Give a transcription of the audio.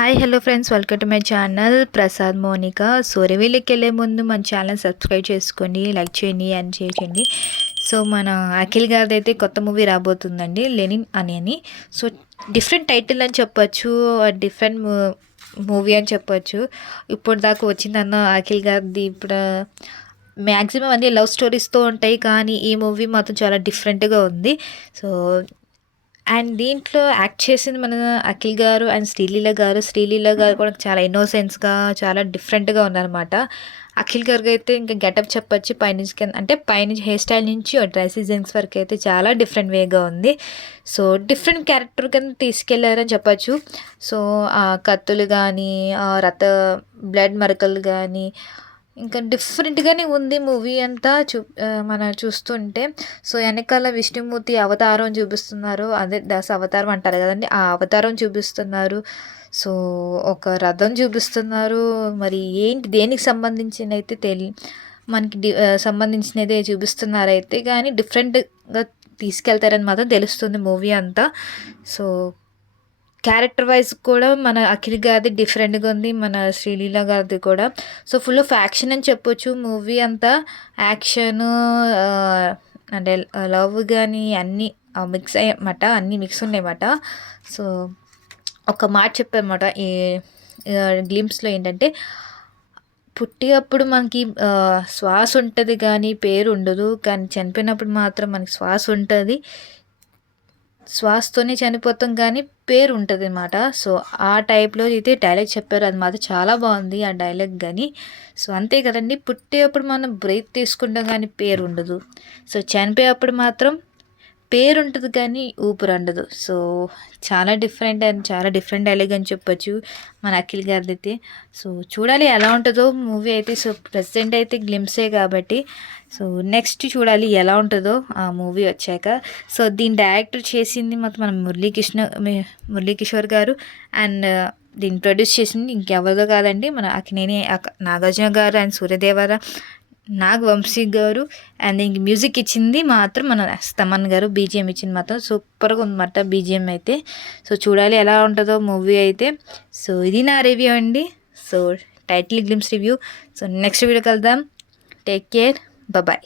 Hi hello friends, welcome to my channel Prasad Monika. So రివ్యూలోకి వెళ్ళే ముందు మన ఛానల్ సబ్స్క్రైబ్ చేసుకోండి, లైక్ చేయండి అండ్ షేర్ చేయండి. సో మన అఖిల్ గారిది అయితే కొత్త మూవీ రాబోతుందండి, లెనిన్ అని. సో డిఫరెంట్ టైటిల్ అని చెప్పొచ్చు, డిఫరెంట్ మూవీ అని చెప్పొచ్చు. ఇప్పుడు దాకా వచ్చిందన్న అఖిల్ గారిది ఇప్పుడు మ్యాక్సిమం అన్ని లవ్ స్టోరీస్తో ఉంటాయి, కానీ ఈ మూవీ మాత్రం చాలా డిఫరెంట్గా ఉంది. సో అండ్ దీంట్లో యాక్ట్ చేసింది మన అఖిల్ గారు అండ్ శ్రీలీల గారు కూడా చాలా ఇన్నోసెన్స్గా, చాలా డిఫరెంట్గా ఉన్నారన్నమాట. అఖిల్ గారికి అయితే ఇంకా గెటప్ చెప్పొచ్చు, పైనుంచి కింద అంటే పైనుంచి హెయిర్ స్టైల్ నుంచి డ్రెస్ డిజైన్స్ వరకు అయితే చాలా డిఫరెంట్ వేగా ఉంది. సో డిఫరెంట్ క్యారెక్టర్ కింద తీసుకెళ్లారని చెప్పచ్చు. సో ఆ కత్తులు కానీ, రథ బ్లడ్ మరకలు కానీ, ఇంకా డిఫరెంట్‌గానే ఉంది మూవీ అంతా మనం చూస్తుంటే. సో, ఎనకాల విష్ణుమూర్తి అవతారం చూపిస్తున్నారు. అదే దశ అవతారం అంటారు గదండీ! ఆ అవతారం చూపిస్తున్నారు. సో, ఒక రథం చూపిస్తున్నారు. మరి ఏంటి దేనికి సంబంధించిందైతే మనకి సంబంధించినదే చూపిస్తున్నారైతే గానీ డిఫరెంట్‌గా తీసుకెళ్తారని మాత్రం తెలుస్తుంది మూవీ అంతా. సో క్యారెక్టర్ వైజ్ కూడా మన అఖిల్ గారిది డిఫరెంట్‌గా ఉంది. మన శ్రీలీల గారిది కూడా. సో, ఫుల్ ఆఫ్ యాక్షన్ అని చెప్పొచ్చు మూవీ అంతా. యాక్షను అంటే లవ్ గాని అన్నీ మిక్స్ అయ్యాయన్నమాట. అన్నీ మిక్స్ ఉన్నాయన్నమాట. సో, ఒక మాట చెప్పానమాట ఈ గ్లింప్స్‌లో ఏంటంటే, పుట్టినప్పుడు మనకి శ్వాస ఉంటది గానీ పేరు ఉండదు. కానీ చనిపోయినప్పుడు మాత్రం మనకి శ్వాస ఉంటది. శ్వాసతోనే చనిపోతాం కానీ పేరు ఉంటదనమాట. సో, ఆ టైప్‌లో అయితే డైలాగ్ చెప్పారు. అది మాత్రం చాలా బాగుంది ఆ డైలాగ్ గాని. సో, అంతే కదండీ! పుట్టేప్పుడు మనం బ్రీత్ తీసుకుంటాం కానీ పేరు ఉండదు. సో, చనిపోయేప్పుడు మాత్రం పేరుంటది కానీ ఊపిరండదు. సో, చాలా డిఫరెంట్ డైలాగ్ అని చెప్పొచ్చు మన అఖిల్ గారిదైతే. సో, చూడాలి ఎలా ఉంటదో మూవీ అయితే. సో, ప్రెజెంట్ అయితే గ్లింప్సే కాబట్టి, సో నెక్స్ట్ చూడాలి ఎలా ఉంటదో ఆ మూవీ వచ్చాక. సో, దీని డైరెక్టర్ చేసింది మాత్రం మన మురళీకిషోర్ గారు. అండ్ దీన్ని ప్రొడ్యూస్ చేసింది ఇంకెవరిదో కాదండి, మన అక్కినేని నాగార్జున గారు అండ్ సూర్యదేవర, నాగ్ వంశీ గారు. అండ్ దీనికి మ్యూజిక్ ఇచ్చింది మాత్రం మన తమన్ గారు. బీజిఎం ఇచ్చింది మాత్రం సూపర్గా ఉందన్నమాట బీజిఎం అయితే. సో, చూడాలి ఎలా ఉంటుందో మూవీ అయితే. సో, ఇది నా రివ్యూ అండి. So, title glimpse review. So, next video కలుద్దాం. Take care, bye.